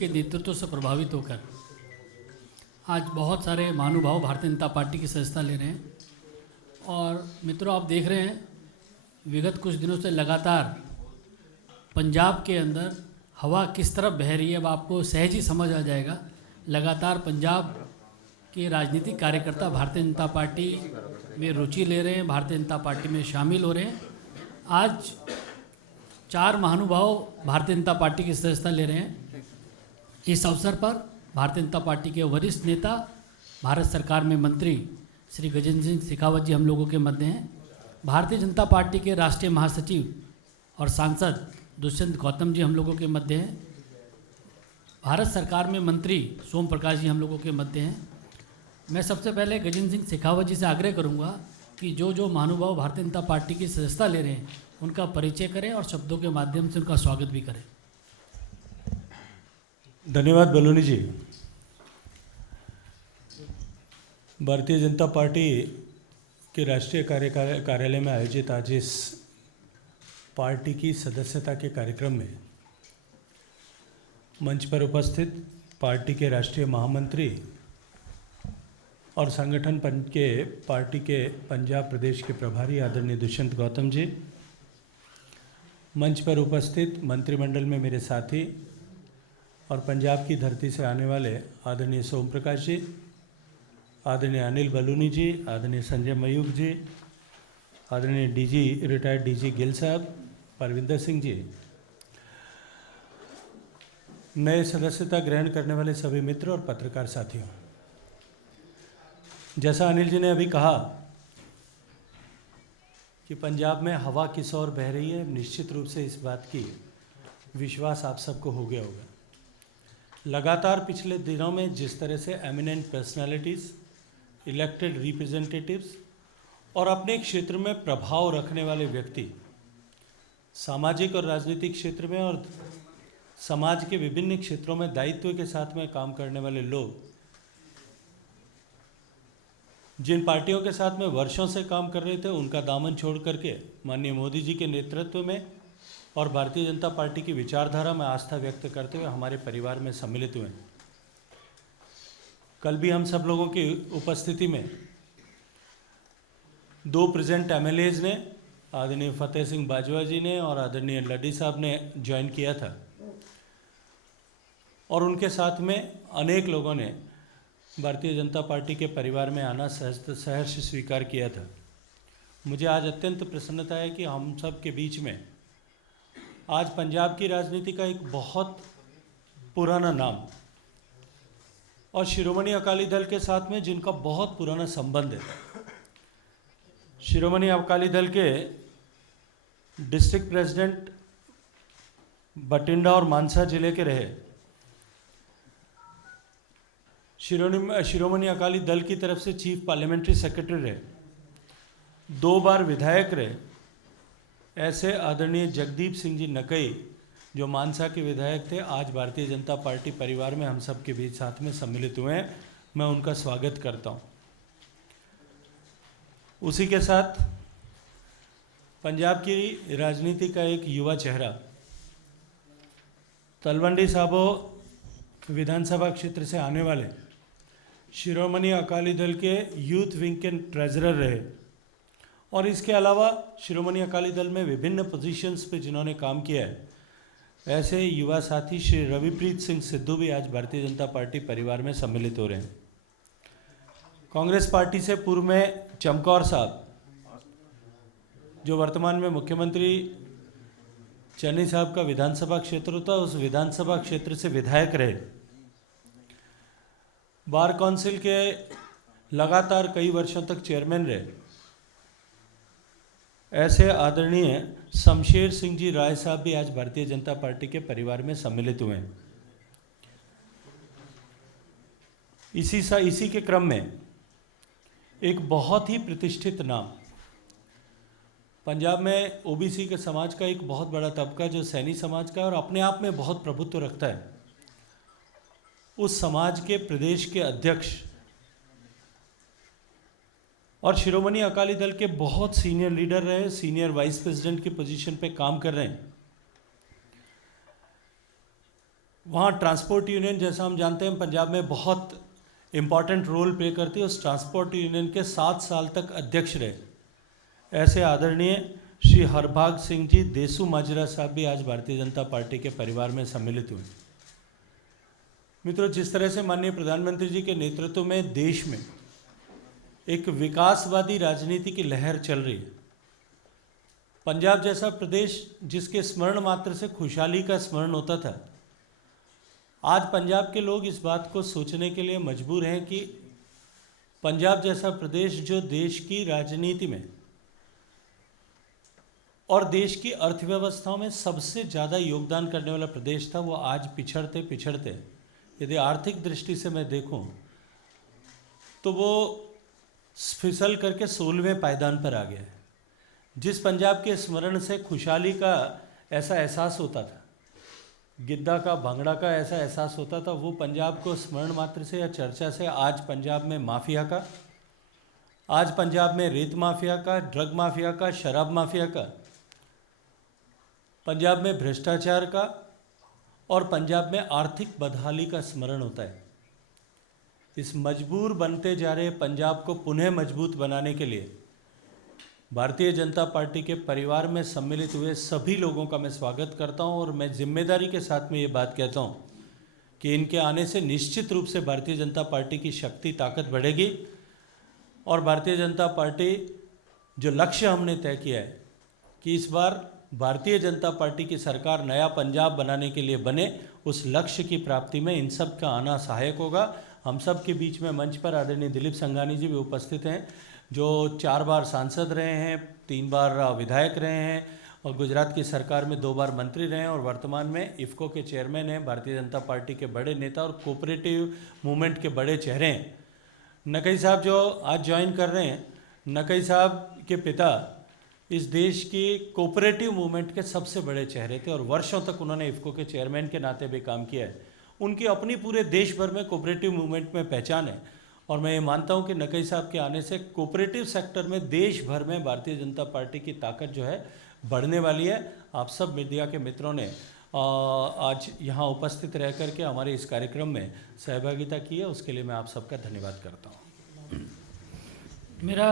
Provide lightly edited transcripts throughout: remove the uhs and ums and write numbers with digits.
के नेतृत्व से प्रभावित होकर आज बहुत सारे महानुभाव भारतीय जनता पार्टी की सदस्यता ले रहे हैं। और मित्रों, आप देख रहे हैं विगत कुछ दिनों से लगातार पंजाब के अंदर हवा किस तरफ बह रही है, अब आपको सहज ही समझ आ जाएगा। लगातार पंजाब के राजनीतिक कार्यकर्ता भारतीय जनता पार्टी में रुचि ले रहे हैं, भारतीय जनता पार्टी में शामिल हो रहे हैं। आज 4 महानुभाव भारतीय जनता पार्टी की सदस्यता ले रहे हैं। इस अवसर पर भारतीय जनता पार्टी के वरिष्ठ नेता, भारत सरकार में मंत्री श्री गजेंद्र सिंह शेखावत जी हम लोगों के मध्य हैं। भारतीय जनता पार्टी के राष्ट्रीय महासचिव और सांसद दुष्यंत गौतम जी हम लोगों के मध्य हैं। भारत सरकार में मंत्री सोम प्रकाश जी हम लोगों के मध्य हैं। मैं सबसे पहले गजेंद्र सिंह शेखावत जी से आग्रह करूंगा कि जो महानुभाव भारतीय जनता पार्टी की सदस्यता ले रहे हैं उनका परिचय करें और शब्दों के माध्यम से उनका स्वागत भी करें। धन्यवाद बलूनी जी। भारतीय जनता पार्टी के राष्ट्रीय कार्यालय में आयोजित आज इस पार्टी की सदस्यता के कार्यक्रम में मंच पर उपस्थित पार्टी के राष्ट्रीय महामंत्री और संगठन के पार्टी के पंजाब प्रदेश के प्रभारी आदरणीय दुष्यंत गौतम जी, मंच पर उपस्थित मंत्रिमंडल में मेरे साथी और पंजाब की धरती से आने वाले आदरणीय सोम प्रकाश जी, आदरणीय अनिल बलूनी जी, आदरणीय संजय मयूख जी, आदरणीय रिटायर्ड डीजी गिल साहब, परविंदर सिंह जी, नए सदस्यता ग्रहण करने वाले सभी मित्र और पत्रकार साथियों, जैसा अनिल जी ने अभी कहा कि पंजाब में हवा किस ओर बह रही है, निश्चित रूप से इस बात की विश्वास आप सबको हो गया होगा। लगातार पिछले दिनों में जिस तरह से एमिनेंट पर्सनालिटीज़, इलेक्टेड रिप्रेजेंटेटिव्स और अपने क्षेत्र में प्रभाव रखने वाले व्यक्ति, सामाजिक और राजनीतिक क्षेत्र में और समाज के विभिन्न क्षेत्रों में दायित्व के साथ में काम करने वाले लोग, जिन पार्टियों के साथ में वर्षों से काम कर रहे थे, उनका दामन छोड़ करके माननीय मोदी जी के नेतृत्व में और भारतीय जनता पार्टी की विचारधारा में आस्था व्यक्त करते हुए हमारे परिवार में सम्मिलित हुए। कल भी हम सब लोगों की उपस्थिति में 2 प्रेजेंट एमएलएज ने, आदरणीय फतेह सिंह बाजवा जी ने और आदरणीय लड्डी साहब ने ज्वाइन किया था और उनके साथ में अनेक लोगों ने भारतीय जनता पार्टी के परिवार में आना सहर्ष स्वीकार किया था। मुझे आज अत्यंत प्रसन्नता है कि हम सब के बीच में आज पंजाब की राजनीति का एक बहुत पुराना नाम और शिरोमणि अकाली दल के साथ में जिनका बहुत पुराना संबंध है, शिरोमणि अकाली दल के डिस्ट्रिक्ट प्रेसिडेंट बठिंडा और मानसा जिले के रहे, शिरोमणि अकाली दल की तरफ से चीफ पार्लियामेंट्री सेक्रेटरी रहे, 2 बार विधायक रहे, ऐसे आदरणीय जगदीप सिंह जी नकई जो मानसा के विधायक थे, आज भारतीय जनता पार्टी परिवार में हम सब के बीच साथ में सम्मिलित हुए हैं। मैं उनका स्वागत करता हूं। उसी के साथ पंजाब की राजनीति का एक युवा चेहरा, तलवंडी साबो विधानसभा क्षेत्र से आने वाले शिरोमणि अकाली दल के यूथ विंग के ट्रेजरर रहे और इसके अलावा शिरोमणि अकाली दल में विभिन्न पोजीशंस पे जिन्होंने काम किया है, ऐसे युवा साथी श्री रविप्रीत सिंह सिद्धू भी आज भारतीय जनता पार्टी परिवार में सम्मिलित हो रहे हैं। कांग्रेस पार्टी से पूर्व में चमकौर साहब, जो वर्तमान में मुख्यमंत्री चन्नी साहब का विधानसभा क्षेत्र होता है, उस विधानसभा क्षेत्र से विधायक रहे, बार काउंसिल के लगातार कई वर्षों तक चेयरमैन रहे, ऐसे आदरणीय शमशेर सिंह जी राय साहब भी आज भारतीय जनता पार्टी के परिवार में सम्मिलित हुए हैं। इसी के क्रम में एक बहुत ही प्रतिष्ठित नाम, पंजाब में ओबीसी के समाज का एक बहुत बड़ा तबका जो सैनी समाज का है और अपने आप में बहुत प्रभुत्व रखता है, उस समाज के प्रदेश के अध्यक्ष और शिरोमणि अकाली दल के बहुत सीनियर लीडर रहे, सीनियर वाइस प्रेसिडेंट की पोजीशन पे काम कर रहे हैं, वहाँ ट्रांसपोर्ट यूनियन, जैसा हम जानते हैं, पंजाब में बहुत इम्पॉर्टेंट रोल प्ले करती है। उस ट्रांसपोर्ट यूनियन के 7 साल तक अध्यक्ष रहे ऐसे आदरणीय श्री हरभाग सिंह जी देसू माजरा साहब भी आज भारतीय जनता पार्टी के परिवार में सम्मिलित हुए। मित्रों, जिस तरह से माननीय प्रधानमंत्री जी के नेतृत्व में देश में एक विकासवादी राजनीति की लहर चल रही है, पंजाब जैसा प्रदेश जिसके स्मरण मात्र से खुशहाली का स्मरण होता था, आज पंजाब के लोग इस बात को सोचने के लिए मजबूर हैं कि पंजाब जैसा प्रदेश जो देश की राजनीति में और देश की अर्थव्यवस्थाओं में सबसे ज़्यादा योगदान करने वाला प्रदेश था, वो आज पिछड़ते पिछड़ते, यदि आर्थिक दृष्टि से मैं देखूं तो वो फिसल करके 16वें पायदान पर आ गया है। जिस पंजाब के स्मरण से खुशहाली का ऐसा एहसास होता था, गिद्दा का, भांगड़ा का ऐसा एहसास होता था, वो पंजाब को स्मरण मात्र से या चर्चा से आज पंजाब में माफिया का, आज पंजाब में रेत माफिया का, ड्रग माफिया का, शराब माफिया का, पंजाब में भ्रष्टाचार का और पंजाब में आर्थिक बदहाली का स्मरण होता है। इस मजबूर बनते जा रहे पंजाब को पुनः मजबूत बनाने के लिए भारतीय जनता पार्टी के परिवार में सम्मिलित हुए सभी लोगों का मैं स्वागत करता हूं और मैं जिम्मेदारी के साथ में ये बात कहता हूं कि इनके आने से निश्चित रूप से भारतीय जनता पार्टी की शक्ति ताकत बढ़ेगी और भारतीय जनता पार्टी जो लक्ष्य हमने तय किया है कि इस बार भारतीय जनता पार्टी की सरकार नया पंजाब बनाने के लिए बने, उस लक्ष्य की प्राप्ति में इन सब का आना सहायक होगा। हम सब के बीच में मंच पर आदरणीय दिलीप संघानी जी भी उपस्थित हैं, जो 4 बार सांसद रहे हैं, 3 बार विधायक रहे हैं और गुजरात की सरकार में 2 बार मंत्री रहे हैं और वर्तमान में इफ़को के चेयरमैन हैं। भारतीय जनता पार्टी के बड़े नेता और कोऑपरेटिव मूवमेंट के बड़े चेहरे हैं। नकई साहब जो आज ज्वाइन कर रहे हैं, नकई साहब के पिता इस देश की कोऑपरेटिव मूवमेंट के सबसे बड़े चेहरे थे और वर्षों तक उन्होंने इफ़को के चेयरमैन के नाते भी काम किया है। उनकी अपनी पूरे देश भर में कोऑपरेटिव मूवमेंट में पहचान है और मैं ये मानता हूँ कि नकई साहब के आने से कोऑपरेटिव सेक्टर में देश भर में भारतीय जनता पार्टी की ताकत जो है बढ़ने वाली है। आप सब मीडिया के मित्रों ने आज यहाँ उपस्थित रह कर के हमारे इस कार्यक्रम में सहभागिता की है, उसके लिए मैं आप सबका धन्यवाद करता हूँ। मेरा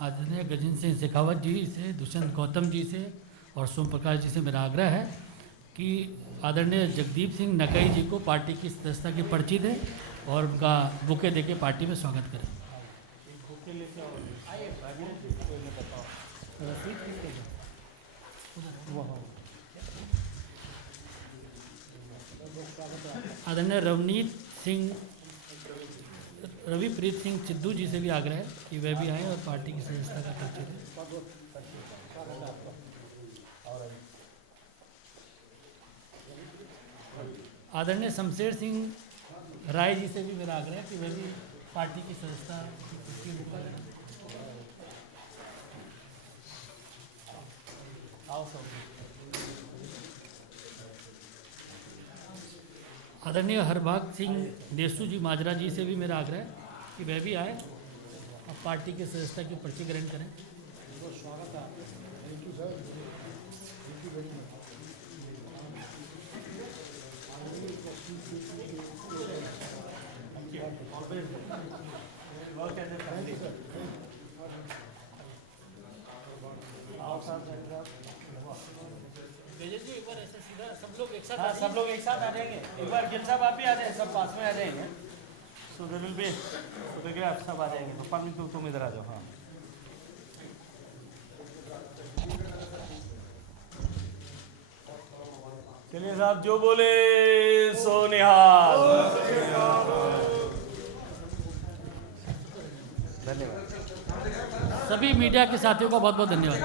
आदरणीय गजेंद्र सिंह शेखावत जी से, दुष्यंत गौतम जी से और सोम प्रकाश जी से मेरा आग्रह है कि आदरणीय जगदीप सिंह नकई जी को पार्टी की सदस्यता की पर्ची दें और उनका बुके देके पार्टी में स्वागत करें। आदरणीय रविप्रीत सिंह सिद्धू जी से भी आग्रह है कि वे भी आएँ और पार्टी की सदस्यता का परिचय दें। आदरणीय शमशेर सिंह राय जी से भी मेरा आग्रह है कि वे भी पार्टी की सदस्यता की पुष्टि करें। आदरणीय हरभाग सिंह देसू जी माजरा जी से भी मेरा आग्रह है कि वह भी आए और पार्टी की सदस्यता की पर्ची ग्रहण करें। एक बार ऐसे सीधा सब लोग एक साथ आ जाएंगे। एक बार गिल साहब आप भी आ जाए, सब पास में आ जाएंगे। So there will be photograph, सब आ जाएंगे। पप्पा भी तुम इधर आ जाओ। हाँ, चलिए साहब, जो बोले सो निहाल। धन्यवाद। सभी मीडिया के साथियों का बहुत बहुत धन्यवाद।